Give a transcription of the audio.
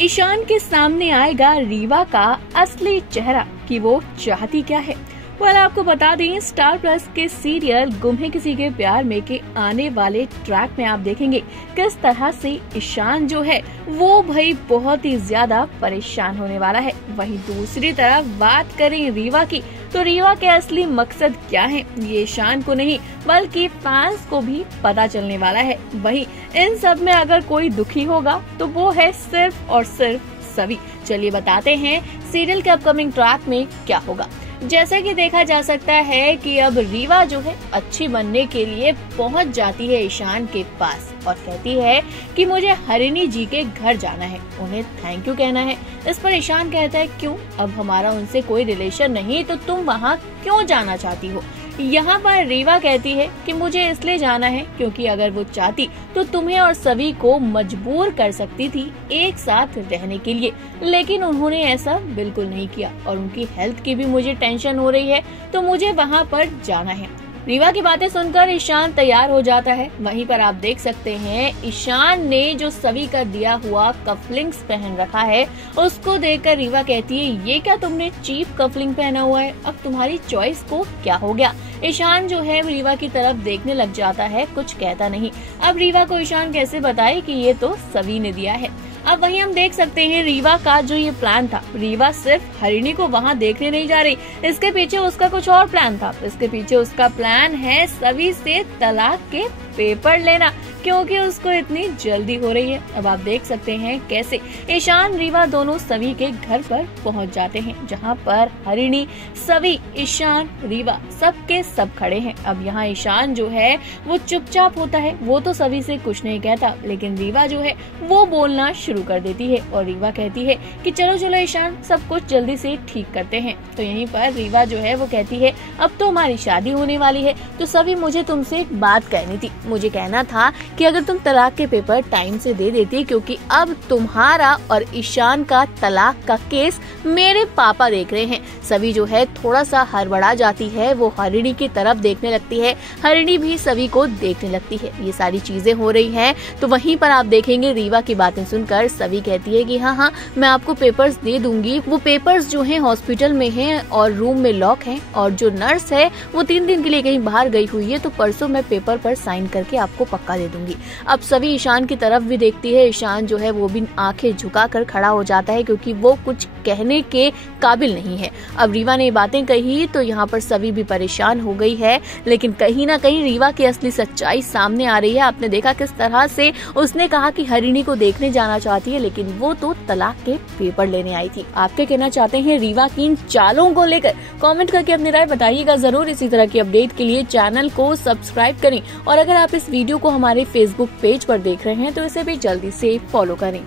ईशान के सामने आएगा रीवा का असली चेहरा कि वो चाहती क्या है। आपको बता दें, स्टार प्लस के सीरियल गुम है किसी के प्यार में के आने वाले ट्रैक में आप देखेंगे किस तरह से ईशान जो है वो भाई बहुत ही ज्यादा परेशान होने वाला है। वहीं दूसरी तरफ बात करें रीवा की, तो रीवा के असली मकसद क्या है ये ईशान को नहीं बल्कि फैंस को भी पता चलने वाला है। वहीं इन सब में अगर कोई दुखी होगा तो वो है सिर्फ और सिर्फ सभी। चलिए बताते हैं सीरियल के अपकमिंग ट्रैक में क्या होगा। जैसा कि देखा जा सकता है कि अब रीवा जो है अच्छी बनने के लिए पहुंच जाती है ईशान के पास और कहती है कि मुझे हरिणी जी के घर जाना है, उन्हें थैंक यू कहना है। इस पर ईशान कहता है क्यों, अब हमारा उनसे कोई रिलेशन नहीं तो तुम वहाँ क्यों जाना चाहती हो। यहाँ पर रीवा कहती है कि मुझे इसलिए जाना है क्योंकि अगर वो चाहती तो तुम्हें और सभी को मजबूर कर सकती थी एक साथ रहने के लिए, लेकिन उन्होंने ऐसा बिल्कुल नहीं किया और उनकी हेल्थ की भी मुझे टेंशन हो रही है तो मुझे वहाँ पर जाना है। रीवा की बातें सुनकर ईशान तैयार हो जाता है। वहीं पर आप देख सकते हैं ईशान ने जो सभी का दिया हुआ कफलिंग्स पहन रखा है उसको देखकर रीवा कहती है ये क्या तुमने चीप कफलिंग पहना हुआ है, अब तुम्हारी चॉइस को क्या हो गया। ईशान जो है रीवा की तरफ देखने लग जाता है, कुछ कहता नहीं। अब रीवा को ईशान कैसे बताए कि ये तो सभी ने दिया है। अब वहीं हम देख सकते हैं रीवा का जो ये प्लान था, रीवा सिर्फ हरिणी को वहाँ देखने नहीं जा रही, इसके पीछे उसका कुछ और प्लान था। इसके पीछे उसका प्लान है सभी से तलाक के पेपर लेना, क्योंकि उसको इतनी जल्दी हो रही है। अब आप देख सकते हैं कैसे ईशान रीवा दोनों सभी के घर पर पहुंच जाते हैं, जहां पर हरिणी, सभी, ईशान, रीवा सबके सब खड़े हैं। अब यहाँ ईशान जो है वो चुपचाप होता है, वो तो सभी से कुछ नहीं कहता, लेकिन रीवा जो है वो बोलना शुरू कर देती है और रीवा कहती है कि चलो चलो ईशान सब कुछ जल्दी से ठीक करते हैं। तो यहीं पर रीवा जो है वो कहती है अब तो हमारी शादी होने वाली है, तो सभी मुझे तुमसे एक बात कहनी थी। मुझे कहना था कि अगर तुम तलाक के पेपर टाइम से दे देती, क्योंकि अब तुम्हारा और ईशान का तलाक का केस मेरे पापा देख रहे हैं। सभी जो है थोड़ा सा हड़बड़ा जाती है, वो हरिणी की तरफ देखने लगती है, हरिणी भी सभी को देखने लगती है। ये सारी चीजें हो रही हैं। तो वहीं पर आप देखेंगे रीवा की बातें सुनकर सभी कहती है कि हाँ मैं आपको पेपर्स दे दूंगी। वो पेपर्स जो है हॉस्पिटल में है और रूम में लॉक है, और जो नर्स है वो 3 दिन के लिए कहीं बाहर गई हुई है, तो परसों मैं पेपर पर साइन करके आपको पक्का दे दूंगी। अब सभी ईशान की तरफ भी देखती है, ईशान जो है वो भी आंखें झुकाकर खड़ा हो जाता है क्योंकि वो कुछ कहने के काबिल नहीं है। अब रीवा ने बातें कही तो यहाँ पर सभी भी परेशान हो गई है, लेकिन कहीं ना कहीं रीवा की असली सच्चाई सामने आ रही है। आपने देखा किस तरह से उसने कहा कि हरिणी को देखने जाना चाहती है, लेकिन वो तो तलाक के पेपर लेने आई थी। आप क्या कहना चाहते हैं रीवा की इन चालों को लेकर? कमेंट करके अपनी राय बताइएगा जरूर। इसी तरह की अपडेट के लिए चैनल को सब्सक्राइब करें और अगर आप इस वीडियो को हमारे फेसबुक पेज पर देख रहे हैं तो इसे भी जल्दी से फॉलो करें।